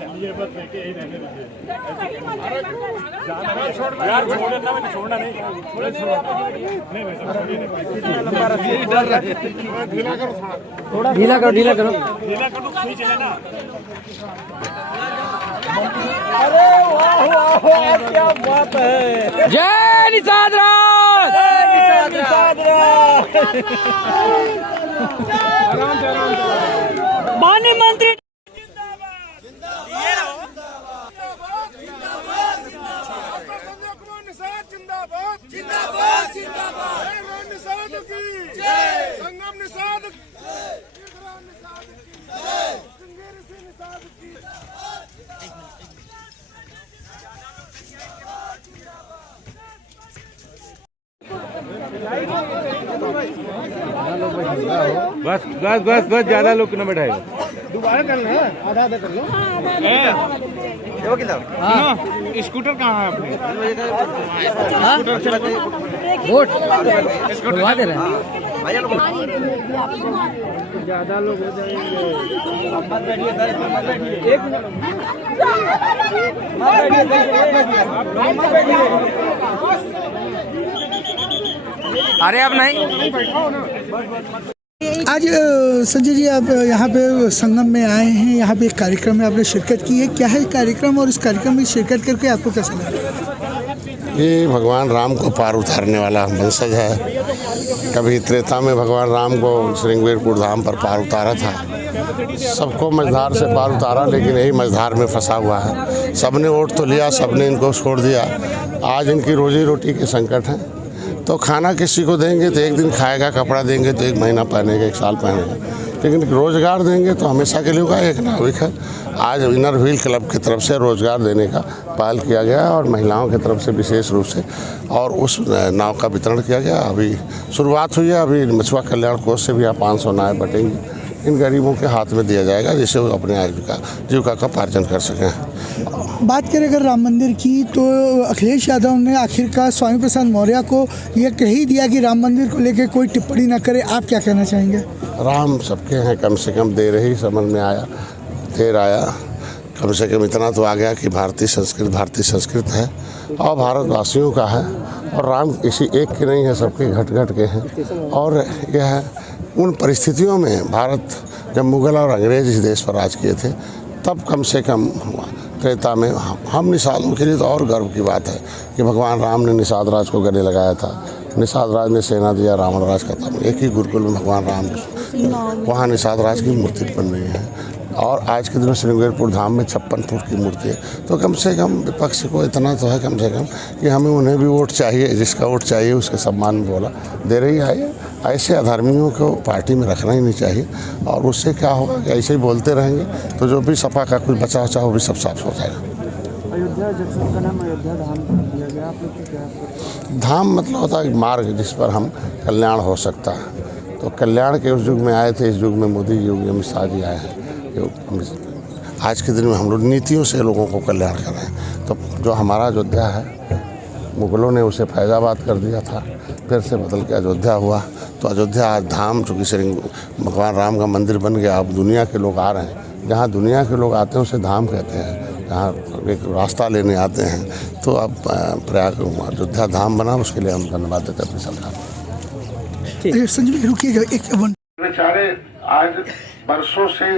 चलिए बस लेके यही रहने दीजिए यार, छोड़ना नहीं थोड़ा ढीला करो ढीला करो नहीं चले ना। अरे वाह वाह वाह, क्या बात है। जय निषाद राज, माननीय मंत्री जिंदाबाद जिंदाबाद, निषाद की जय, संगम निषाद की जय, निषाद की जय, निषाद की बस बस बस बस, ज्यादा लोग न बैठाएगा। दोबारा करना है, आधा आधा कर लो। हाँ, स्कूटर कहाँ है अपने? वोट करवा दे रहे हैं। ज्यादा लोग हो जाएंगे। एक अरे अब नहीं। आज संजय जी, आप यहाँ पे संगम में आए हैं, यहाँ पे एक कार्यक्रम में आपने शिरकत की है, क्या है कार्यक्रम और इस कार्यक्रम में शिरकत करके आपको कैसा लगा? ये भगवान राम को पार उतारने वाला वंशज है। कभी त्रेता में भगवान राम को श्रृंगेरपुर धाम पर पार उतारा था, सबको मझधार से पार उतारा, लेकिन यही मझधार में फंसा हुआ है। सबने वोट तो लिया, सबने इनको छोड़ दिया। आज इनकी रोजी रोटी के संकट है, तो खाना किसी को देंगे तो एक दिन खाएगा, कपड़ा देंगे तो 1 महीना पहनेगा, 1 साल पहनेगा, लेकिन रोज़गार देंगे तो हमेशा के लिए होगा। एक नाविक है, आज इनर व्हील क्लब की तरफ से रोज़गार देने का पहल किया गया और महिलाओं की तरफ से विशेष रूप से, और उस नाव का वितरण किया गया। अभी शुरुआत हुई है, अभी मछुआ कल्याण कोष से भी यहाँ 500 नावें बटेंगी, इन गरीबों के हाथ में दिया जाएगा, जिससे वो अपने जीविका का पार्जन कर सकें। बात करें अगर राम मंदिर की, तो अखिलेश यादव ने आखिरकार स्वामी प्रसाद मौर्य को यह कह ही दिया कि राम मंदिर को लेकर कोई टिप्पणी न करे। आप क्या कहना चाहेंगे? राम सबके हैं, कम से कम देर ही समझ में आया, देर आया, कम से कम इतना तो आ गया कि भारतीय संस्कृत है और भारतवासियों का है, और राम किसी एक के नहीं है, सबके घट घट के हैं। और यह है उन परिस्थितियों में, भारत जब मुग़ल और अंग्रेज इस देश पर राज किए थे, तब कम से कम त्रेता में हम निषादों के लिए तो और गर्व की बात है कि भगवान राम ने निषाद राज को गले लगाया था। निषाद राज ने सेना दिया, रावण राज खत्म। एक ही गुरुकुल में भगवान राम, वहाँ निषाद राज की मूर्ति बन रही है, और आज के दिन श्रृंगेरपुर धाम में 56 फुट की मूर्ति है। तो कम से कम विपक्ष को इतना तो है कम से कम कि हमें उन्हें भी वोट चाहिए, जिसका वोट चाहिए उसके सम्मान में बोला दे रही है। ऐसे अधर्मियों को पार्टी में रखना ही नहीं चाहिए, और उससे क्या होगा कि ऐसे ही बोलते रहेंगे तो जो भी सपा का कुछ बचा उचा वो भी सब साफ हो जाएगा। अयोध्या जंक्शन का नाम अयोध्या धाम कर दिया गया, आप लोग क्या? धाम मतलब होता है मार्ग जिस पर हम कल्याण हो सकता है। तो कल्याण के उस युग में आए थे, इस युग में मोदी योगी अमित शाह जी आए हैं। आज के दिन में हम लोग नीतियों से लोगों को कल्याण कर रहे हैं। तो जो हमारा अयोध्या है, मुग़लों ने उसे फैज़ाबाद कर दिया था, फिर से बदल के अयोध्या हुआ। तो अयोध्या आज धाम, चूँकि भगवान राम का मंदिर बन गया, अब दुनिया के लोग आ रहे हैं। जहाँ दुनिया के लोग आते हैं उसे धाम कहते हैं, जहाँ एक रास्ता लेने आते हैं। तो अब प्रयाग अयोध्या धाम बना, उसके लिए हम धन्यवाद देते हैं अपनी सरकार को। संजय रुकिएगा एक बेचारे आज वर्षों से,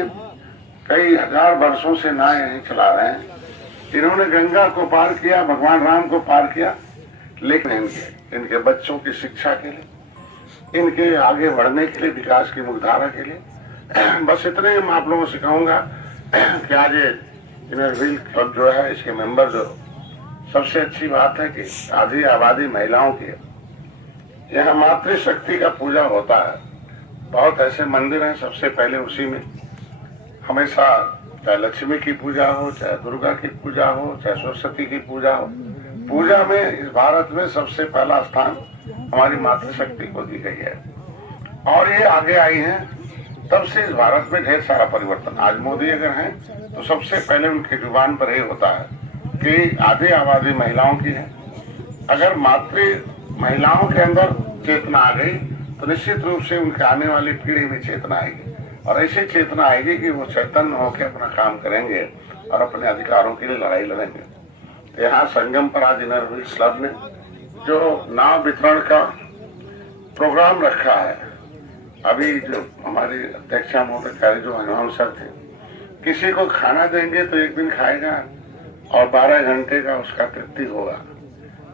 कई हजार वर्षों से नाव नहीं चला रहे हैं। इन्होंने गंगा को पार किया, भगवान राम को पार किया, लेकिन इनके बच्चों की शिक्षा के लिए, इनके आगे बढ़ने के लिए, विकास की मुख्यधारा के लिए, बस इतने मैं आप लोगों से कहूँगा कि आज ये इनर व्हील क्लब जो है, इसके मेंबर जो, सबसे अच्छी बात है कि आधी आबादी महिलाओं की है। यहाँ मातृशक्ति का पूजा होता है। बहुत ऐसे मंदिर हैं, सबसे पहले उसी में हमेशा, चाहे लक्ष्मी की पूजा हो, चाहे दुर्गा की पूजा हो, चाहे सरस्वती की पूजा हो, पूजा में इस भारत में सबसे पहला स्थान हमारी मातृशक्ति को दी गई है। और ये आगे आई हैं, तब से इस भारत में ढेर सारा परिवर्तन। आज मोदी अगर हैं तो सबसे पहले उनकी जुबान पर यही होता है कि आधी आबादी महिलाओं की है। अगर महिलाओं के अंदर चेतना आ गई तो निश्चित रूप से उनके आने वाली पीढ़ी में चेतना आएगी। और ऐसी चेतना आएगी कि वो चैतन्य होकर अपना काम करेंगे और अपने अधिकारों के लिए लड़ाई लड़ेंगे। तो यहाँ संगम पर आज इनर व्हील्स क्लब ने जो नाव वितरण का प्रोग्राम रखा है, अभी जो हमारी अध्यक्षा महोदय जो अनाउंसर थे, किसी को खाना देंगे तो एक दिन खाएगा और 12 घंटे का उसका तृप्ति होगा।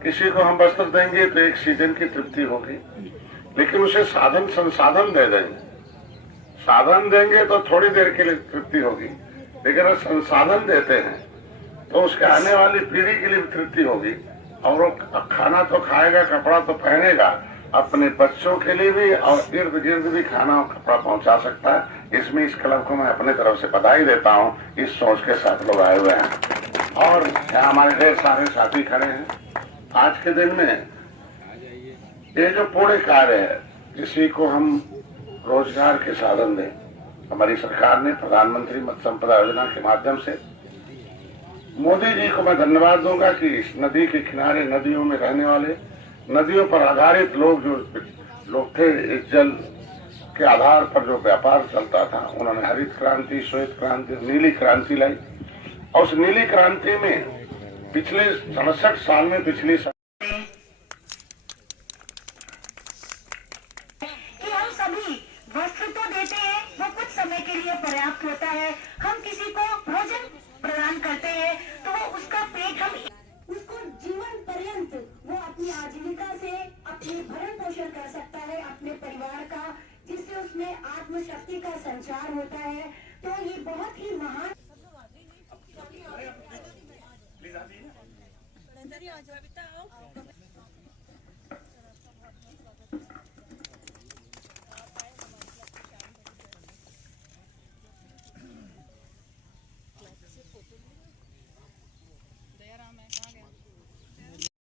किसी को हम वस्त्र देंगे तो एक सीजन की तृप्ति होगी, लेकिन उसे साधन संसाधन दे देंगे। साधन देंगे तो थोड़ी देर के लिए तृप्ति होगी, लेकिन अगर संसाधन देते हैं तो उसके आने वाली पीढ़ी के लिए तृप्ति होगी और वो खाना तो खाएगा, कपड़ा तो पहनेगा, अपने बच्चों के लिए भी और इर्द गिर्द भी खाना और कपड़ा पहुंचा सकता है। इसमें इस क्लब को मैं अपने तरफ से बधाई देता हूं। इस सोच के साथ लोग आए हुए हैं और यहाँ हमारे ढेर सारे साथी खड़े हैं। आज के दिन में ये जो पूरे कार्य है, किसी को हम रोजगार के साधन दें, हमारी सरकार ने प्रधानमंत्री मत्स्य संपदा योजना के माध्यम से मोदी जी को मैं धन्यवाद दूंगा कि इस नदी के किनारे नदियों में रहने वाले, नदियों पर आधारित लोग थे, इस जल के आधार पर जो व्यापार चलता था, उन्होंने हरित क्रांति, श्वेत क्रांति, नीली क्रांति लाई। और उस नीली क्रांति में पिछले 67 साल में कि हम सभी वस्त्र तो देते हैं, वो कुछ समय के लिए पर्याप्त होता है। हम किसी को भोजन प्रदान करते हैं तो वो उसका पेट हम उसको जीवन पर्यंत वो अपनी आजीविका से अपने भरण पोषण कर सकता है, अपने परिवार का, जिससे उसमें आत्मशक्ति का संचार होता है। तो ये बहुत ही महान